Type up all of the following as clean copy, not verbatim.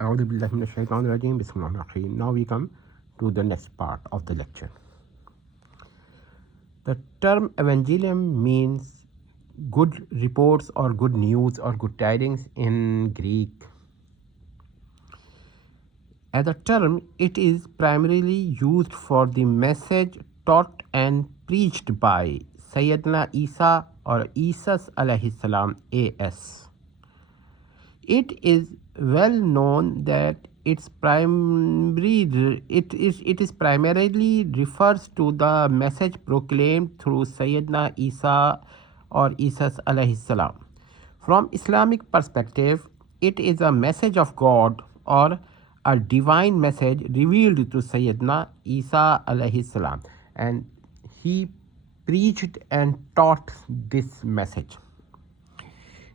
أعوذ بالله من الشيطان الرجيم. بسم الله الرحمن الرحيم. Now we come to the next part of the lecture. The term evangelium means good reports or good news or good tidings in Greek. As a term, it is primarily used for the message taught and preached by Sayyidina Isa or Isa alayhi salam AS. It is well known that it is primarily refers to the message proclaimed through Sayyidina Isa or Isa alayhi salam. From Islamic perspective, it is a message of God or a divine message revealed to Sayyidina Isa alayhi salam, and he preached and taught this message.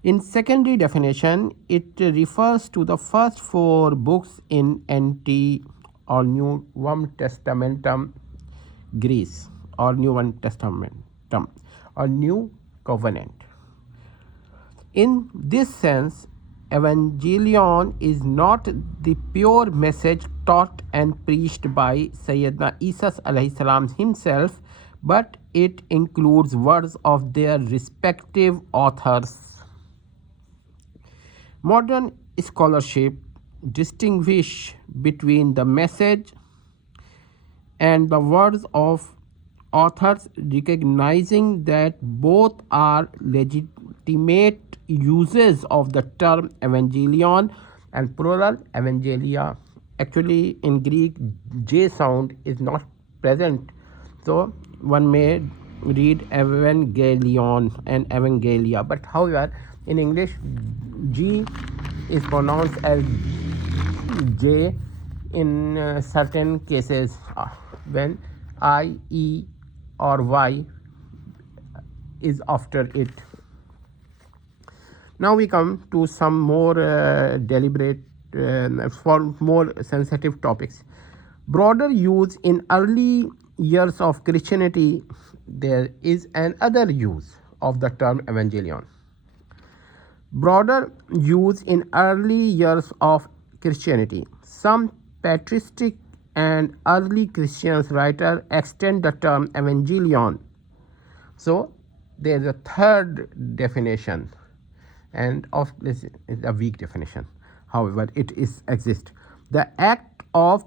In secondary definition, it refers to the first 4 books in Ante or New Testamentum Greece or New Testamentum or New Covenant. In this sense, Evangelion is not the pure message taught and preached by Sayyidina Isa alayhi salam himself, but it includes words of their respective authors. Modern scholarship distinguish between the message and the words of authors, recognizing that both are legitimate uses of the term evangelion and plural evangelia. Actually, in Greek, J sound is not present, so one may read evangelion and evangelia, but however in English G is pronounced as J in certain cases when I, E or Y is after it. Now we come to some more deliberate for more sensitive topics. Broader use in early years of Christianity, there is another use of the term evangelion. Broader use in early years of Christianity. Some patristic and early Christians writers extend the term evangelion. So there is a third definition, and of this is a weak definition. However, it exists. The act of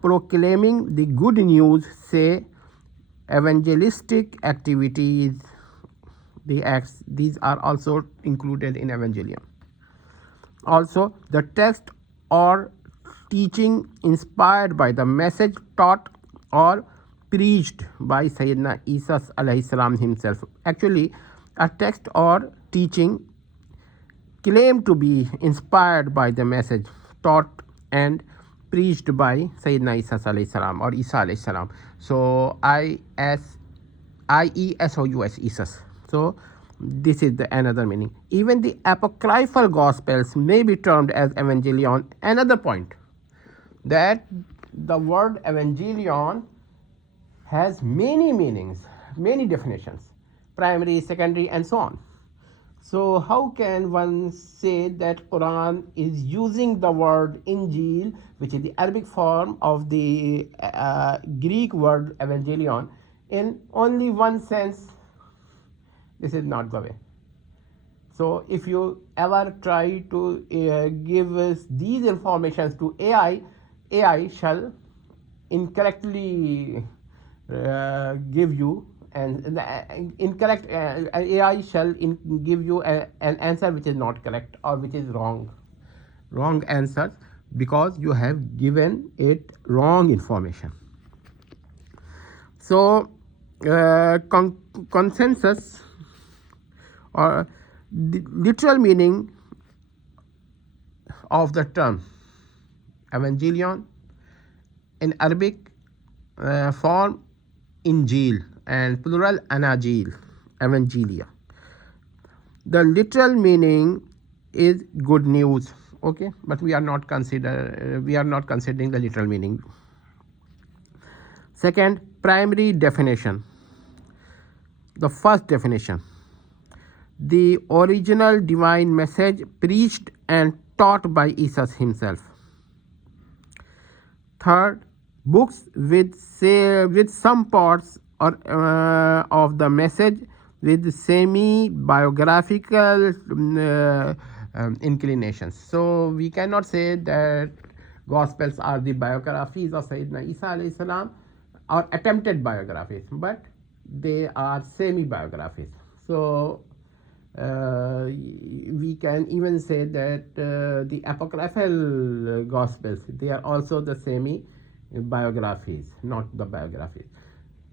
proclaiming the good news, say evangelistic activities, the acts, these are also included in evangelion. Also, the text or teaching inspired by the message taught or preached by Sayyidina Isa alayhi salam himself. Actually, a text or teaching claimed to be inspired by the message taught and preached by Sayyidina Isa alayhi salam or Isa alayhi salam. So IESOUS, Isus. So this is the another meaning. Even the apocryphal gospels may be termed as evangelion. Another point, that the word evangelion has many meanings, many definitions, primary, secondary, and so on. So how can one say that Quran is using the word Injil, which is the Arabic form of the Greek word evangelion, in only one sense? This is not the way. So if you ever try to give these informations to AI shall incorrectly give you, and the incorrect AI shall give you an answer which is not correct or which is wrong answer, because you have given it wrong information. So consensus or the literal meaning of the term evangelion in Arabic form Injil and plural anajil, evangelia. The literal meaning is good news. Okay, but we are not considering the literal meaning. Second, primary definition. The first definition: the original divine message preached and taught by Jesus himself. Third, books with some parts or of the message with semi-biographical inclinations. So we cannot say that Gospels are the biographies of Sayyidina Isa alayhi salam or attempted biographies, but they are semi-biographies. So we can even say that the apocryphal gospels, they are also the semi biographies, not the biographies.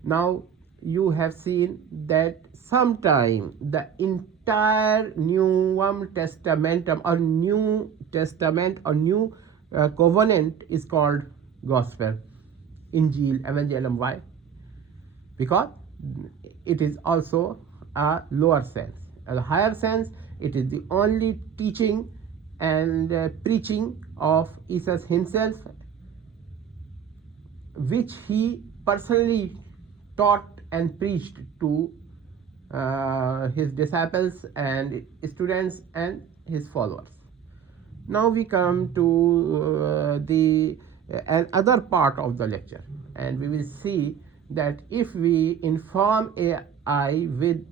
Now you have seen that sometime the entire New Testamentum or New Testament or New Covenant is called Gospel, Injil, Evangelium. Why? Because it is also a lower sense. A higher sense, it is the only teaching and preaching of Jesus himself, which he personally taught and preached to his disciples and students and his followers. Now we come to the another part of the lecture, and we will see that if we inform AI with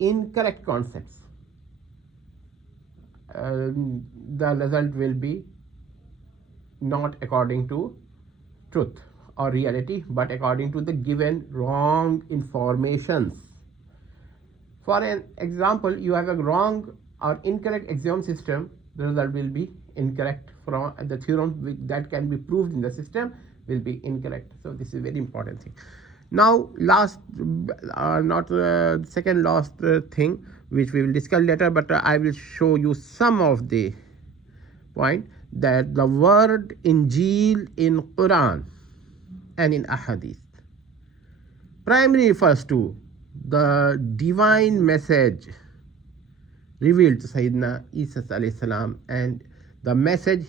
incorrect concepts, the result will be not according to truth or reality, but according to the given wrong informations. For an example, you have a wrong or incorrect axiom system, the result will be incorrect. From the theorem that can be proved in the system will be incorrect. So this is a very important thing. Now last not second last thing which we will discuss later, but I will show you some of the point that the word Injil in Quran and in Ahadith primarily refers to the divine message revealed to Sayyidina Isa alayhi salam and the message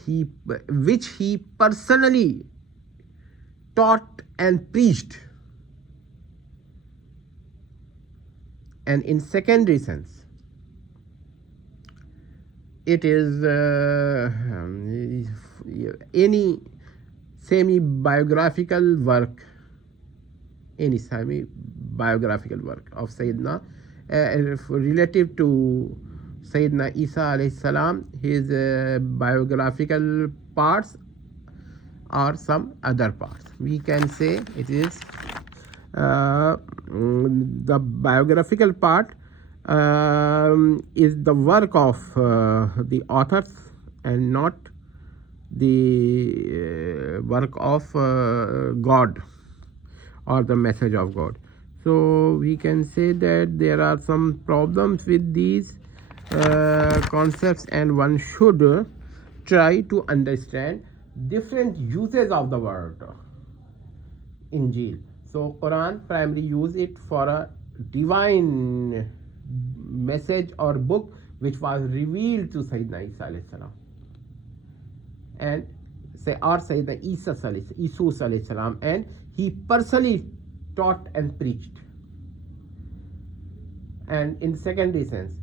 which he personally taught and preached. And in secondary sense, it is any semi-biographical work, of Sayyidina relative to Sayyidina Isa alayhi salam, his biographical parts or some other parts. We can say it is the biographical part is the work of the authors and not the work of God or the message of God. So we can say that there are some problems with these concepts, and one should try to understand different uses of the word Injil. So Quran primarily use it for a divine message or book which was revealed to Sayyidina Isa alayhi salam, and Sayyidina Isa alayhi salam, and he personally taught and preached. And in secondary sense,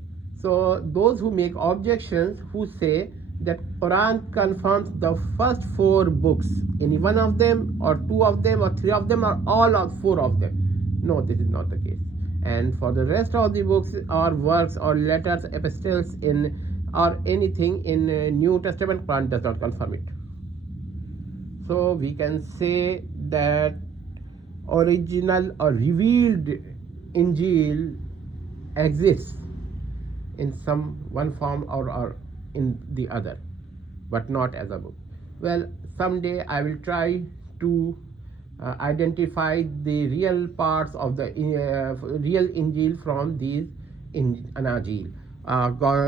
so those who make objections, who say that Quran confirms the first 4 books, any one of them or 2 of them or 3 of them or all of 4 of them. No, this is not the case. And for the rest of the books or works or letters, epistles in or anything in New Testament, Quran does not confirm it. So we can say that original or revealed Injil exists in some one form or in the other, but not as a book. Well, someday I will try to identify the real parts of the real Injil from these Anajil,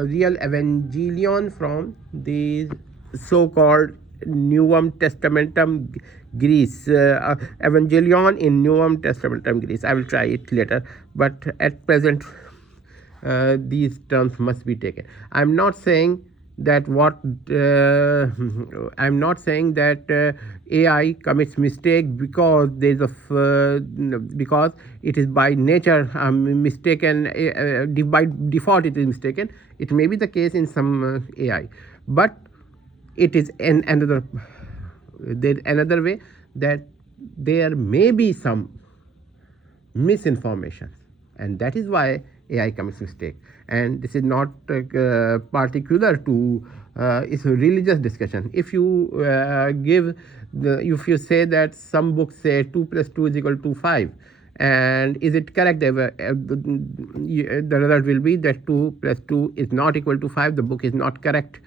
real Evangelion from the so-called Newum Testamentum Greece, Evangelion in Newum Testamentum Greece. I will try it later, but at present these terms must be taken. I'm not saying that AI commits mistake because there's because it is by nature mistaken, by default it is mistaken. It may be the case in some AI, but it is another way that there may be some misinformation, and that is why AI commits mistake. And this is not particular to it's a religious discussion. If you if you say that some books say 2 plus 2 is equal to 5, and is it correct? The result will be that 2 plus 2 is not equal to 5. The book is not correct.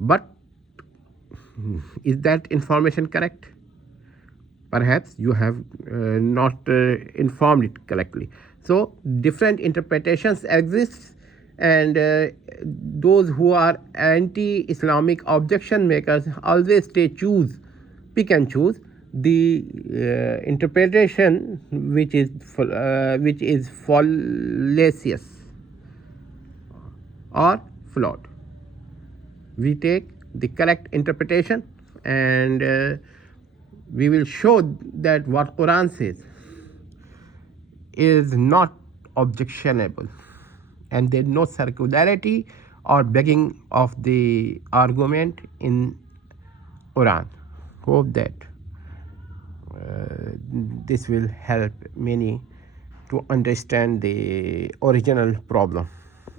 But is that information correct? Perhaps you have not informed it correctly. So different interpretations exist, and those who are anti-Islamic objection makers always pick and choose the interpretation which is fallacious or flawed. We take the correct interpretation, and we will show that what Quran says is not objectionable, and there is no circularity or begging of the argument in Quran. Hope that this will help many to understand the original problem.